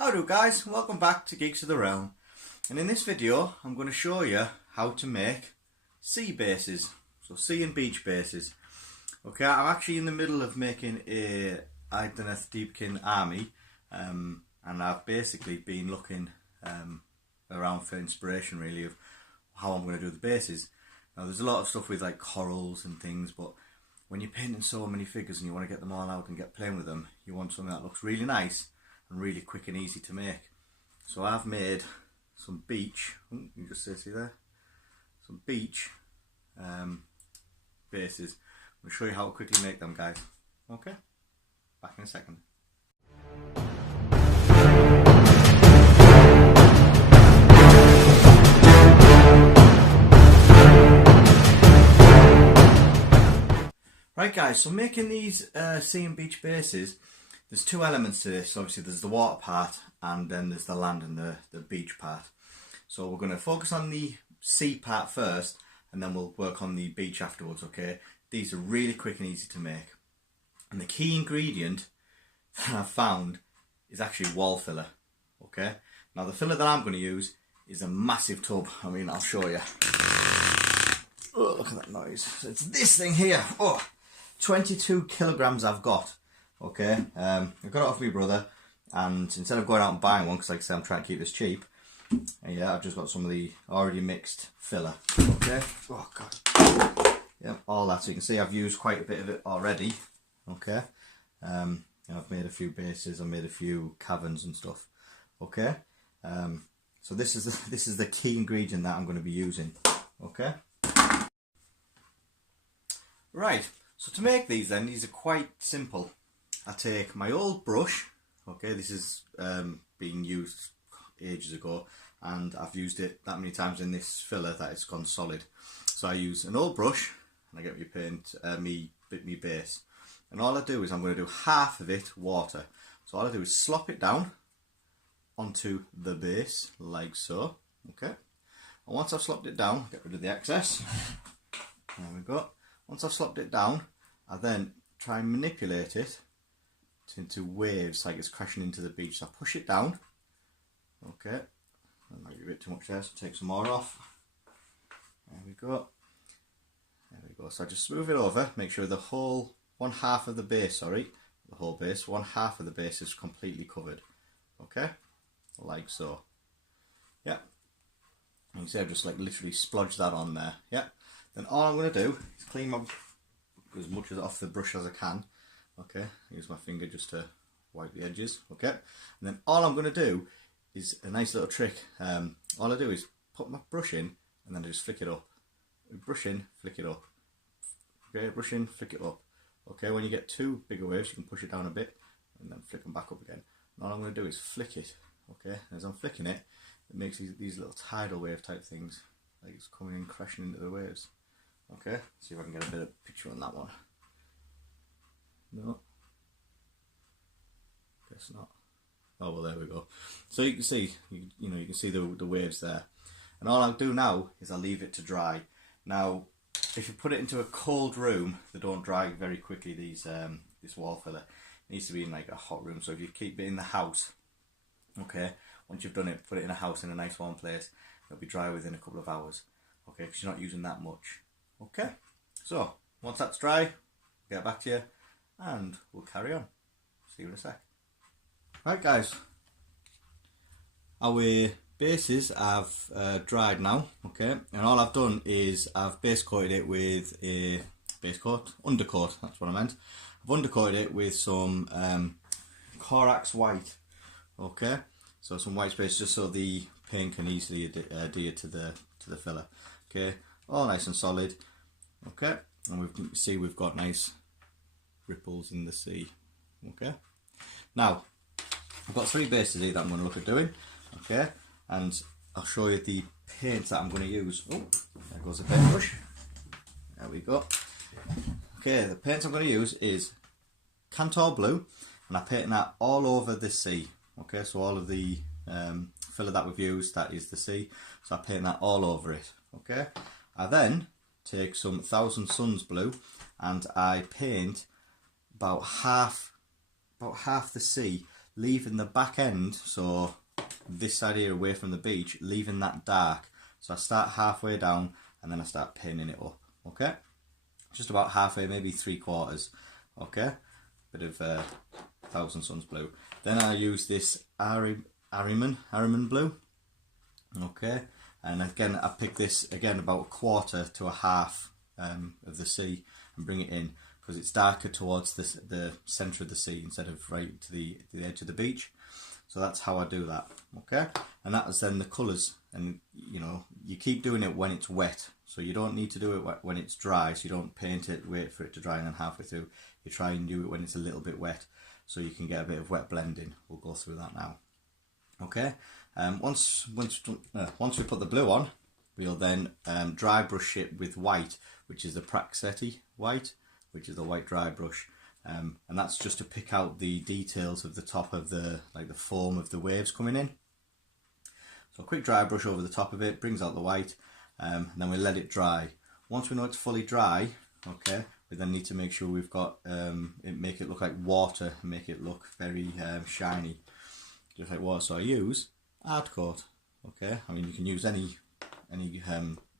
Howdo guys, welcome back to Geeks of the Realm, and in this video I'm going to show you how to make sea bases, so sea and beach bases. Okay, I'm actually in the middle of making a Idoneth Deepkin army, and I've basically been looking around for inspiration really of how I'm going to do the bases. Now there's a lot of stuff with like corals and things, but when you're painting so many figures and you want to get them all out and get playing with them, you want something that looks really nice and really quick and easy to make. So I've made some beach, you can just see there, some beach bases. I'm going to show you how to quickly make them, guys. Okay, back in a second. Right guys, so making these sea and beach bases, there's two elements to this. Obviously there's the water part and then there's the land and the beach part. So we're going to focus on the sea part first and then we'll work on the beach afterwards, okay? These are really quick and easy to make. And the key ingredient that I've found is actually wall filler, okay? Now the filler that I'm going to use is a massive tub. I mean, I'll show you. Oh, look at that noise. So it's this thing here. Oh, 22 kilograms I've got. Okay, I got it off my brother, and instead of going out and buying one, because like I said, I'm trying to keep this cheap, yeah, I've just got some of the already mixed filler. Okay, oh god, yeah, all that. So you can see I've used quite a bit of it already. Okay, and I've made a few bases, I've made a few caverns and stuff. Okay, so this is the key ingredient that I'm going to be using. Okay, right. So to make these, then, these are quite simple. I take my old brush, okay, this is being used ages ago and I've used it that many times in this filler that it's gone solid. So I use an old brush and I get me paint, me base, and all I do is I'm going to do half of it water. So all I do is slop it down onto the base like so, okay, and once I've slopped it down, get rid of the excess, there we go. Once I've slopped it down, I then try and manipulate it into waves like it's crashing into the beach. So I push it down, okay, that might be a bit too much there, so take some more off. There we go, there we go. So I just smooth it over, make sure the whole one half of the base, one half of the base is completely covered, okay, like so. Yeah, you can see I've just like literally splodged that on there. Yeah, then all I'm going to do is clean up as much as off the brush as I can. Okay, use my finger just to wipe the edges. Okay, and then all I'm going to do is a nice little trick. All I do is put my brush in and then I just flick it up. Brush in, flick it up. Okay, brush in, flick it up. Okay, when you get two bigger waves, you can push it down a bit and then flick them back up again. And all I'm going to do is flick it. Okay, and as I'm flicking it, it makes these little tidal wave type things, like it's coming in, crashing into the waves. Okay, see if I can get a bit of picture on that one. No, guess not. Oh well, there we go. So you can see, you know, you can see the waves there. And all I'll do now is I'll leave it to dry. Now, if you put it into a cold room, they don't dry very quickly. These this wall filler, it needs to be in like a hot room. So if you keep it in the house, okay, once you've done it, put it in a house in a nice warm place. It'll be dry within a couple of hours. Okay, because you're not using that much. Okay, so once that's dry, I'll get back to you and we'll carry on. See you in a sec. Right guys, our bases have dried now, okay, and all I've done is I've base coated it with a undercoat, that's what I meant. I've undercoated it with some Corax white, okay, so some white space just so the paint can easily adhere to the filler. Okay, all nice and solid. Okay, and we've got nice ripples in the sea. Okay, now I've got three bases here that I'm going to look at doing. Okay, and I'll show you the paints that I'm going to use. Oh, there goes the paintbrush. There we go. Okay, the paints I'm going to use is Cantor Blue, and I'm painting that all over the sea. Okay, so all of the filler that we've used, that is the sea. So I paint that all over it. Okay, I then take some Thousand Suns blue and I paint about half the sea leaving the back end, so this side here away from the beach, leaving that dark. So I start halfway down and then I start pinning it up, okay? Just about halfway, maybe 3/4, okay? Bit of Thousand Suns blue. Then I use this Ahriman blue, okay? And again, I pick this, again, about 1/4 to a half of the sea and bring it in, because it's darker towards the centre of the sea instead of right to the edge of the beach. So that's how I do that, okay? And that is then the colours, and you know, you keep doing it when it's wet, so you don't need to do it when it's dry, so you don't paint it, wait for it to dry, and then halfway through you try and do it when it's a little bit wet, so you can get a bit of wet blending. We'll go through that now, okay? Once we put the blue on, we'll then dry brush it with white, which is the Praxeti white, which is the white dry brush. And that's just to pick out the details of the top of the foam of the waves coming in. So a quick dry brush over the top of it brings out the white, and then we let it dry. Once we know it's fully dry, okay, we then need to make sure we've got make it look like water, make it look very shiny, just like water. So I use hard coat, okay. I mean, you can use any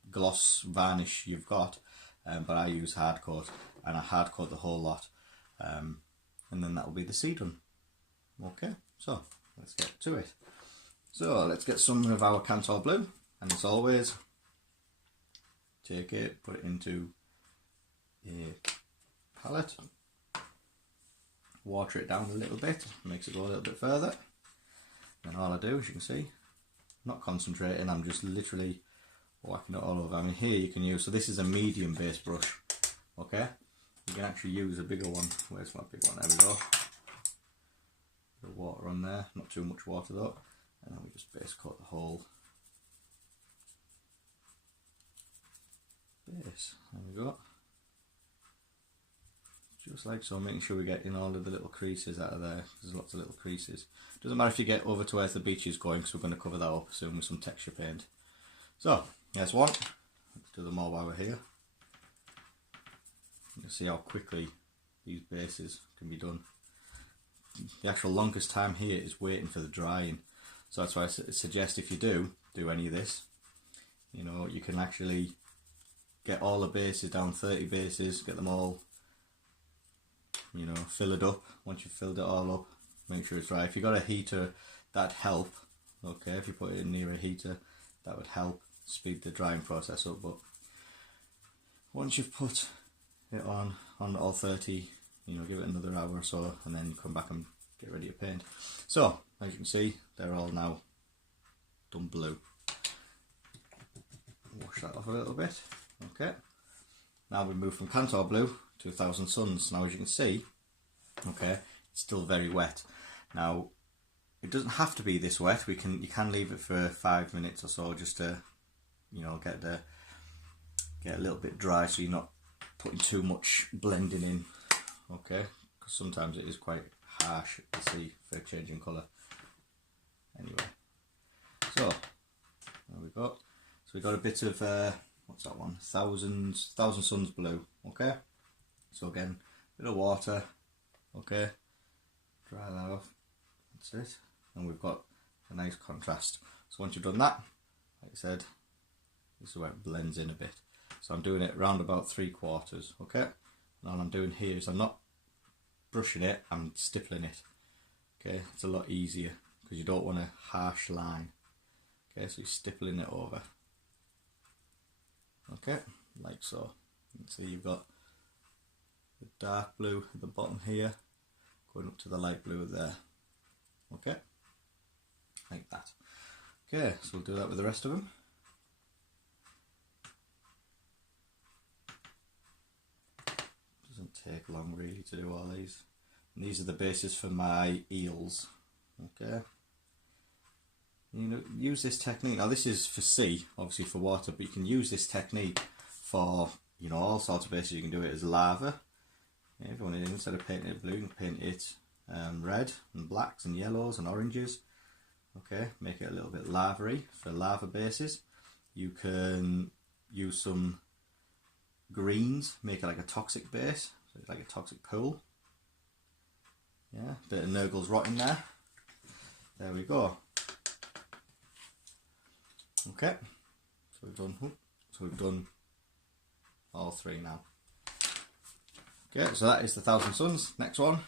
gloss varnish you've got, but I use hard coat, and I hard coat the whole lot. And then that will be the sea done. Okay, so let's get to it. So let's get some of our Cantor blue, and as always, take it, put it into a palette, water it down a little bit, makes it go a little bit further. Then all I do, as you can see, I'm not concentrating, I'm just literally whacking it all over. I mean, here you can use, so this is a medium base brush, okay? You can actually use a bigger one. Where's my big one? There we go. The water on there, not too much water though. And then we just base coat the whole base. There we go. Just like so, making sure we get in all of the little creases out of there. There's lots of little creases. Doesn't matter if you get over to where the beach is going, because we're going to cover that up soon with some texture paint. So, there's one. Let's do them all while we're here. You can see how quickly these bases can be done. The actual longest time here is waiting for the drying. So that's why I suggest, if you do any of this, you know, you can actually get all the bases down, 30 bases, get them all, you know, fill it up. Once you've filled it all up, make sure it's dry. If you've got a heater, that'd help. Okay, if you put it in near a heater, that would help speed the drying process up. But once you've put it on all 30, you know, give it another hour or so, and then come back and get ready to paint. So, as you can see, they're all now done blue. Wash that off a little bit. Okay. Now we move from Cantor blue to 1000 Suns. Now, as you can see, okay, it's still very wet. Now, it doesn't have to be this wet. You can leave it for 5 minutes or so, just to, you know, get a little bit dry, so you're not putting too much blending in, okay, because sometimes it is quite harsh to see for changing colour. Anyway, so there we go. So we got a bit of what's that one? Thousand Suns blue. Okay. So again, bit of water. Okay. Dry that off. That's it. And we've got a nice contrast. So once you've done that, like I said, this is where it blends in a bit. So I'm doing it around about 3/4, okay? And all I'm doing here is I'm not brushing it, I'm stippling it. Okay, it's a lot easier because you don't want a harsh line. Okay, so you're stippling it over. Okay, like so. You can see you've got the dark blue at the bottom here, going up to the light blue there. Okay, like that. Okay, so we'll do that with the rest of them. Doesn't take long really to do all these. And these are the bases for my eels. Okay. You know, use this technique. Now this is for sea, obviously for water, but you can use this technique for, you know, all sorts of bases. You can do it as lava. Yeah, if you want to, instead of painting it blue, you can paint it red and blacks and yellows and oranges. Okay, make it a little bit lava-y for lava bases. You can use some greens, make it like a toxic base, so it's like a toxic pool. Yeah, bit of Nurgle's rot in there. there we go. Okay, so we've done all three now. Okay, so that is the Thousand Suns. Next one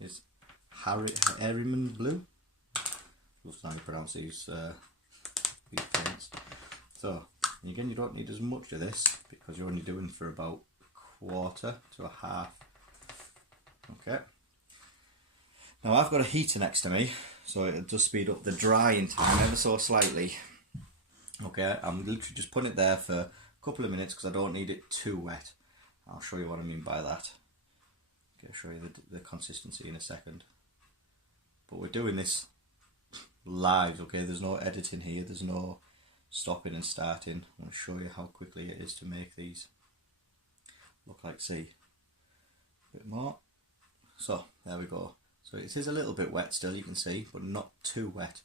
is Harriman Blue. Love how you pronounce these paints. So again, you don't need as much of this because you're only doing for about a quarter to a half. Okay. Now I've got a heater next to me, so it'll just speed up the drying time ever so slightly. Okay, I'm literally just putting it there for a couple of minutes because I don't need it too wet. I'll show you what I mean by that. Okay, I'll show you the consistency in a second. But we're doing this live, okay? There's no editing here, there's no stopping and starting. I'm going to show you how quickly it is to make these look like sea. A bit more. So, there we go. So it is a little bit wet still, you can see, but not too wet.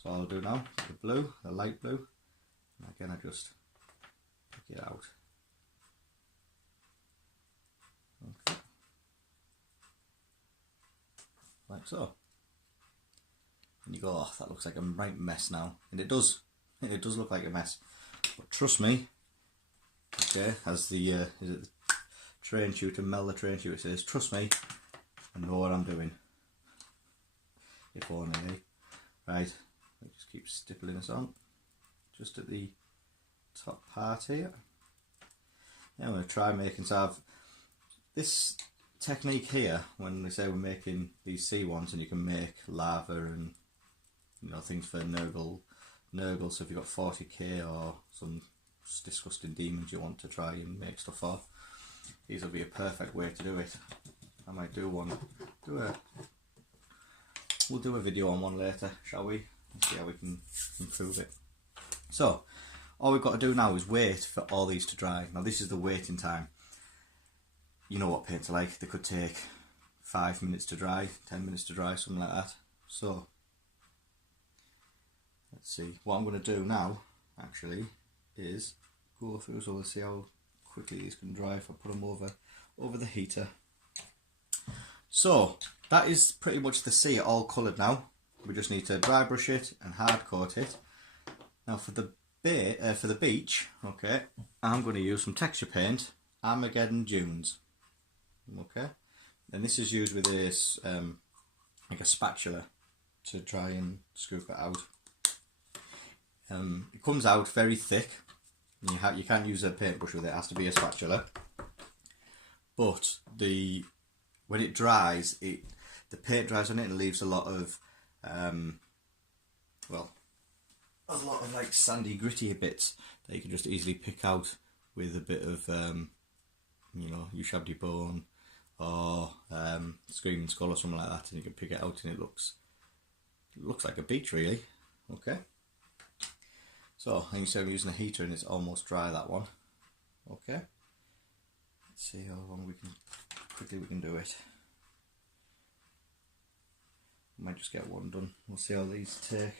So I'll do now, the blue, the light blue. And again, I just pick it out. Okay. Like so. And you go, oh, that looks like a right mess now. And it does look like a mess. But trust me, okay, as the, is it the train shooter, Mel the train shooter says, trust me, I know what I'm doing. If only, eh? Right, let's just keep stippling this on. Just at the top part here. Yeah, I'm going to try making, so I've, this technique here, when we say we're making these sea ones and you can make lava and, you know, things for Nurgle, so if you've got 40k or some disgusting demons you want to try and make stuff for, these will be a perfect way to do it. I might do one, we'll do a video on one later, shall we? Let's see how we can improve it. So, all we've got to do now is wait for all these to dry. Now this is the waiting time. You know what paints are like, they could take 5 minutes to dry, 10 minutes to dry, something like that. So, let's see, what I'm going to do now, actually, is go through, so we'll see how quickly these can dry if I put them over the heater. So, that is pretty much the sea all coloured now. We just need to dry brush it and hard coat it. Now for the beach, okay, I'm going to use some texture paint, Armageddon Dunes. Okay, and this is used with this like a spatula to try and scoop it out. It comes out very thick. You can't use a paintbrush with it. It has to be a spatula. But when it dries, the paint dries on it and leaves a lot of a lot of like sandy, gritty bits that you can just easily pick out with a bit of you know, Ushabti Bone or Screaming Skull or something like that, and you can pick it out and it looks like a beach really. Okay. So, and you see I'm using a heater and it's almost dry, that one. Okay. Let's see how long quickly we can do it. Might just get one done. We'll see how these take.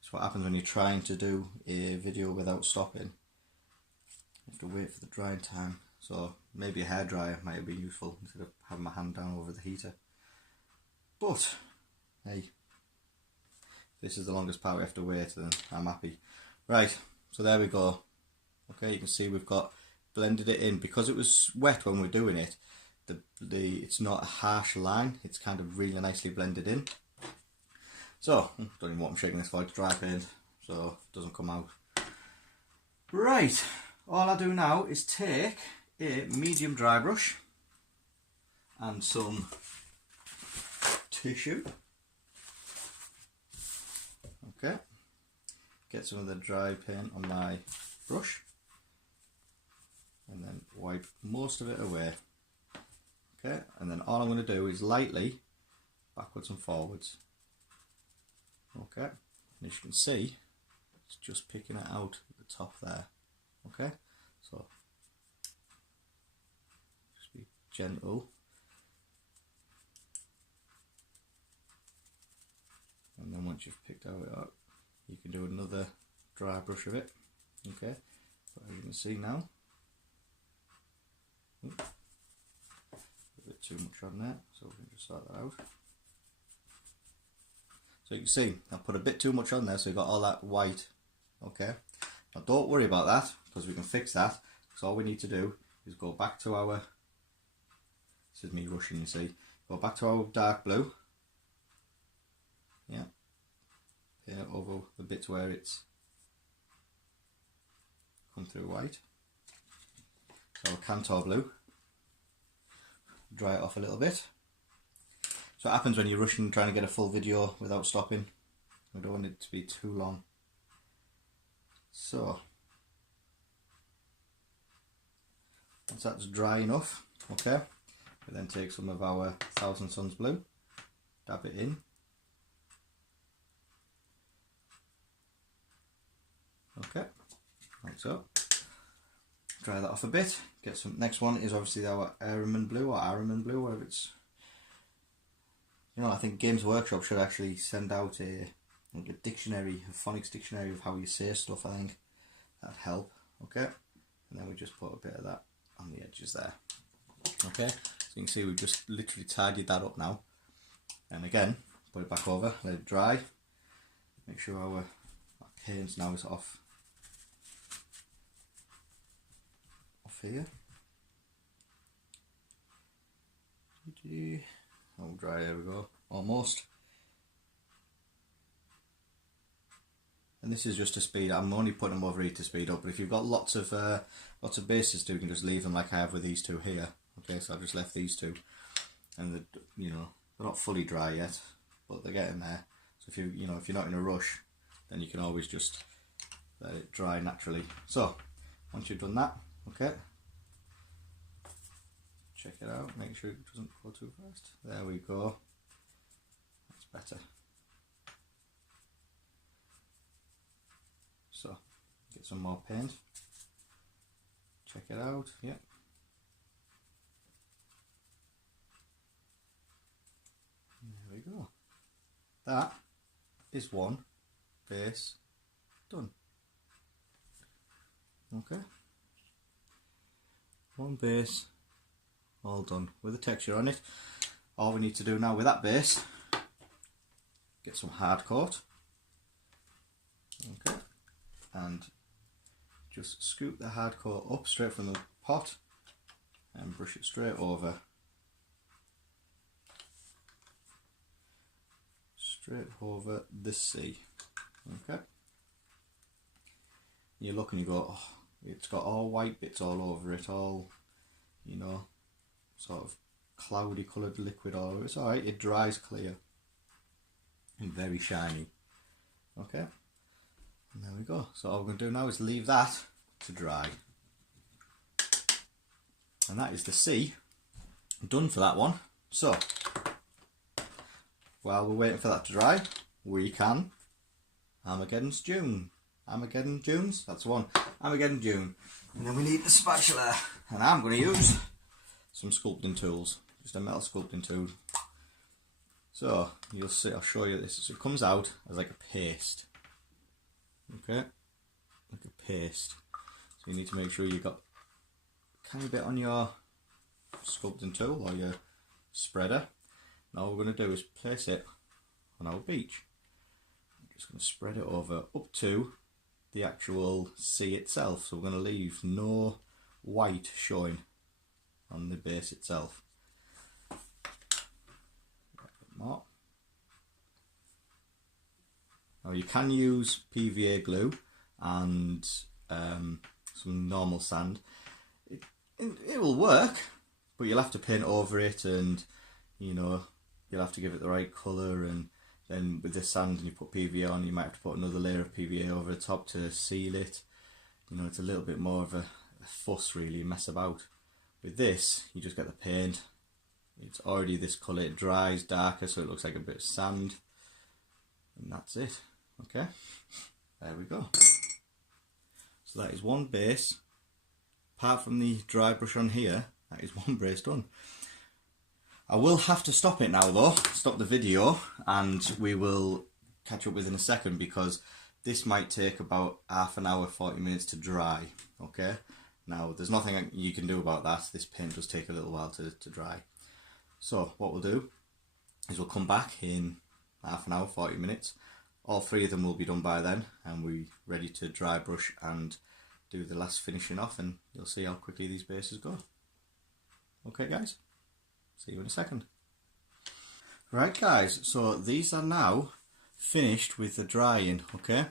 That's what happens when you're trying to do a video without stopping. You have to wait for the drying time. So maybe a hairdryer might be useful instead of having my hand down over the heater. But hey, if this is the longest part we have to wait, then I'm happy. Right, so there we go. Okay, you can see we've got blended it in. Because it was wet when we're doing it, it's not a harsh line, it's kind of really nicely blended in. So, don't even know what I'm shaking this for, it's dry paint, so it doesn't come out. Right, all I do now is take a medium dry brush and some tissue. Okay, get some of the dry paint on my brush and then wipe most of it away. Okay, and then all I'm going to do is lightly backwards and forwards. Okay, and as you can see, it's just picking it out at the top there. Okay, so just be gentle. And then once you've picked out it up, you can do another dry brush of it. Okay, so as you can see now, a bit too much on there, so we can just sort that out. So you can see I put a bit too much on there, so you got all that white. Okay, now don't worry about that because we can fix that. So all we need to do is go back to our, this is me rushing, you see, go back to our dark blue. Yeah, paint it over the bits where it's come through white. So our Cantor blue, dry it off a little bit. So what happens when you're rushing trying to get a full video without stopping. We don't want it to be too long. So once that's dry enough, okay, we then take some of our Thousand Suns blue, dab it in. Okay, like so. Dry that off a bit. Get some. Next one is obviously our Airman blue or Araman blue, whatever it's. You know, I think Games Workshop should actually send out a dictionary, a phonics dictionary of how you say stuff. I think that'd help. Okay, and then we just put a bit of that on the edges there. Okay, so you can see we've just literally tidied that up now. And again, put it back over, let it dry. Make sure our paint now is off here. All dry, there we go, almost. And this is just to speed. I'm only putting them over here to speed up. But if you've got lots of bases too, you can just leave them like I have with these two here. Okay, so I've just left these two, and you know, they're not fully dry yet, but they're getting there. So if if you're not in a rush, then you can always just let it dry naturally. So once you've done that, okay, check it out. Make sure it doesn't go too fast. There we go. That's better. So get some more paint. Check it out. Yep. There we go. That is one base done. Okay. One base all done with a texture on it. All we need to do now with that base, get some hard coat. Okay. And just scoop the hard coat up straight from the pot and brush it straight over. Straight over the sea. Okay. You look and you go, oh, it's got all white bits all over it, all, you know, sort of cloudy coloured liquid all over. It's alright, it dries clear and very shiny. Okay. And there we go. So all we're going to do now is leave that to dry. And that is the sea done for that one. So while we're waiting for that to dry, we can Armageddon's Dune. Armageddon Dunes, that's the one. Armageddon Dune. And then we need the spatula. And I'm going to use some sculpting tools. Just a metal sculpting tool. So you'll see, I'll show you this. So it comes out as like a paste. Okay, like a paste. So you need to make sure you've got a tiny bit on your sculpting tool or your spreader. Now all we're going to do is place it on our beach. I'm just going to spread it over up to the actual sea itself. So we're going to leave no white showing on the base itself. A bit more. Now you can use PVA glue and some normal sand. It will work, but you'll have to paint over it, and you know, you'll have to give it the right colour, and then with the sand and you put PVA on, you might have to put another layer of PVA over the top to seal it. You know, it's a little bit more of a fuss really, mess about. With this, you just get the paint. It's already this colour, it dries darker so it looks like a bit of sand, and that's it. Okay, there we go. So that is one base. Apart from the dry brush on here, that is one base done. I will have to stop it now though, stop the video, and we will catch up with in a second because this might take about half an hour, 40 minutes to dry. Okay, now there's nothing you can do about that. This paint does take a little while to dry. So what we'll do is we'll come back in half an hour, 40 minutes. All 3 of them will be done by then, and we're ready to dry brush and do the last finishing off, and you'll see how quickly these bases go. Okay guys, see you in a second. Right guys, so these are now finished with the drying, okay?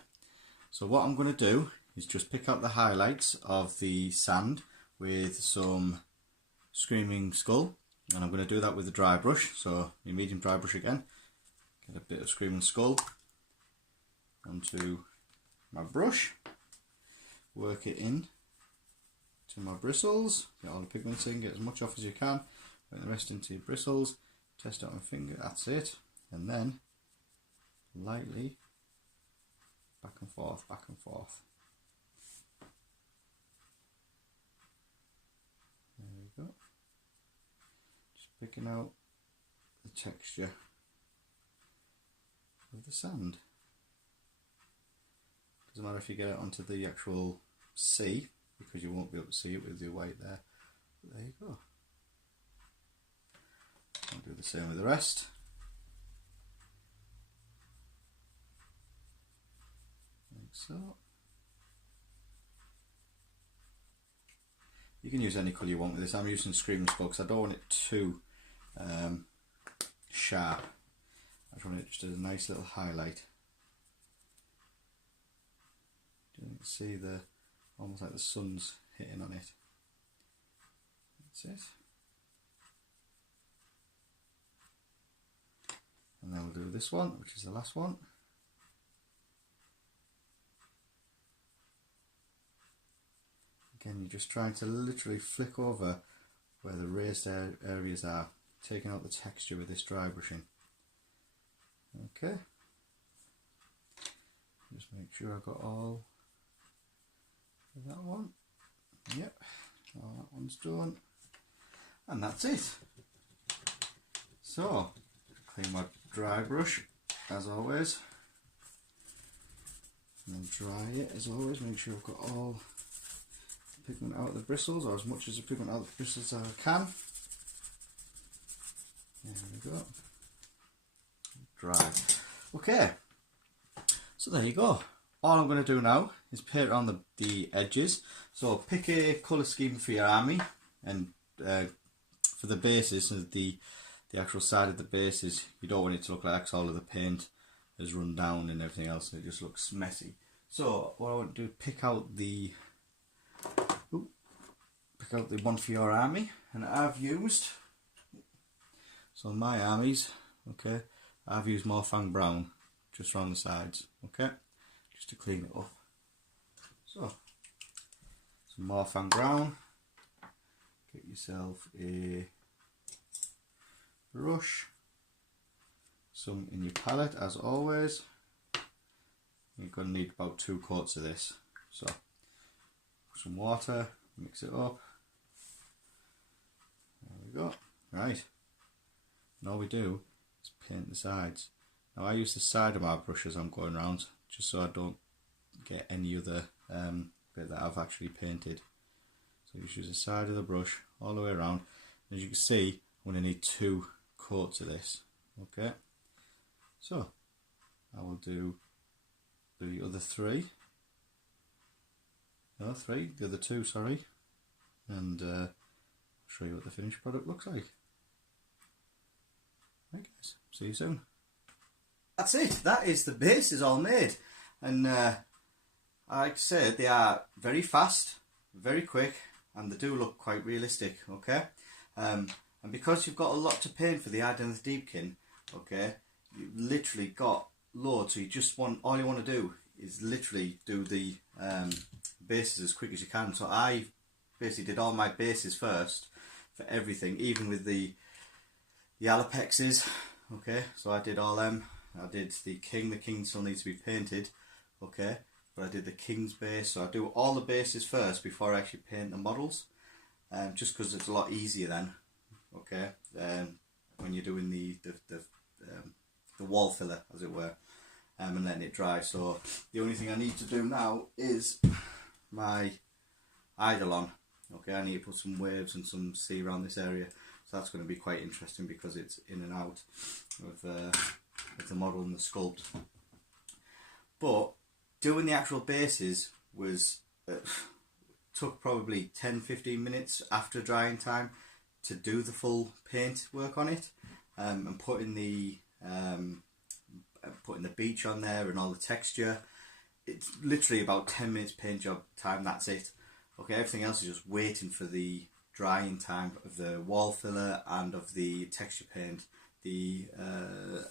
So what I'm going to do is just pick out the highlights of the sand with some Screaming Skull, and I'm going to do that with the dry brush. So your medium dry brush again, get a bit of Screaming Skull onto my brush, work it in to my bristles, get all the pigments in, get as much off as you can, put the rest into your bristles, test out my finger, that's it, and then lightly back and forth, back and forth. There we go. Just picking out the texture of the sand. Doesn't matter if you get it onto the actual sea, because you won't be able to see it with your white there. But there you go. I'll do the same with the rest. Like so. You can use any colour you want with this. I'm using Screaming Skull because I don't want it too sharp. I just want it just as a nice little highlight. You can see the almost like the sun's hitting on it. That's it. And then we'll do this one, which is the last one. Again, you're just trying to literally flick over where the raised areas are, taking out the texture with this dry brushing. Okay. Just make sure I've got all of that one. Yep, all that one's done. And that's it. So, clean my dry brush as always. And then dry it as always, make sure I've got all the pigment out of the bristles, or as much as the pigment out of the bristles as I can. There we go. Dry. Okay, so there you go. All I'm going to do now is paint on the edges. So pick a colour scheme for your army, and for the bases, so the actual side of the bases, you don't want it to look like all of the paint has run down and everything else, and it just looks messy. So what I want to do, pick out the one for your army, and I've used, so my armies, okay, I've used Morfang Brown just around the sides, okay, just to clean it up. So some Morfang Brown, get yourself a brush, some in your palette as always. You're going to need about 2 coats of this. So put some water, mix it up. There we go. Right. And all we do is paint the sides. Now I use the side of my brush as I'm going around, just so I don't get any other bit that I've actually painted. So just use the side of the brush all the way around. As you can see, I'm going to need 2 coats of this. Okay. So I will do the other 3. No, 3. The other 2, sorry. And show you what the finished product looks like. Right guys, see you soon. That's it, that is the bases all made, and like I said, they are very fast, very quick, and they do look quite realistic, okay? And because you've got a lot to paint for the Eye and the Deepkin, okay, you've literally got loads, so you just want, all you want to do is literally do the bases as quick as you can. So I basically did all my bases first for everything, even with the alapexes, okay, so I did all them. I did the king still needs to be painted, okay, but I did the king's base, so I do all the bases first before I actually paint the models, just because it's a lot easier then, okay, when you're doing the wall filler, as it were, and letting it dry. So the only thing I need to do now is my eidolon, okay, I need to put some waves and some sea around this area, so that's going to be quite interesting because it's in and out of the model and the sculpt. But doing the actual bases was took probably 10-15 minutes after drying time to do the full paint work on it, and putting the beach on there and all the texture. It's literally about 10 minutes paint job time, that's it. Okay, everything else is just waiting for the drying time of the wall filler and of the texture paint, the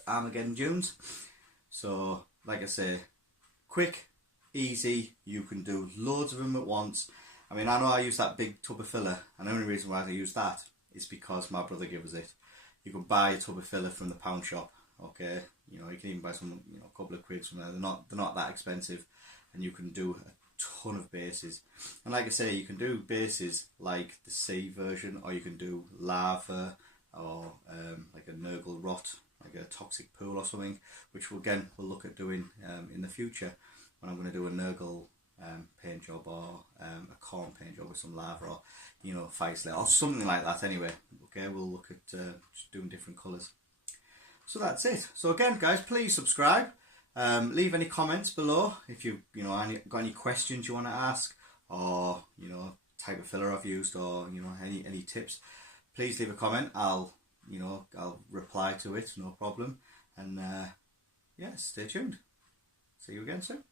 Armageddon Dunes. So, like I say, quick, easy, you can do loads of them at once. I mean, I know I use that big tub of filler, and the only reason why I use that is because my brother gave us it. You can buy a tub of filler from the pound shop, okay? You know, you can even buy some, you know, a couple of quid from there. They're not that expensive, and you can do a ton of bases. And like I say, you can do bases like the sea version, or you can do lava, or like a Nurgle rot, like a toxic pool or something, which we'll look at doing in the future when I'm going to do a Nurgle paint job, or a corn paint job with some lava, or, you know, fire slate or something like that. Anyway, okay, we'll look at just doing different colours. So that's it. So again, guys, please subscribe. Leave any comments below if you got any questions you want to ask, or, you know, type of filler I've used, or, you know, any tips. Please leave a comment. I'll reply to it, no problem. And yeah, stay tuned. See you again soon.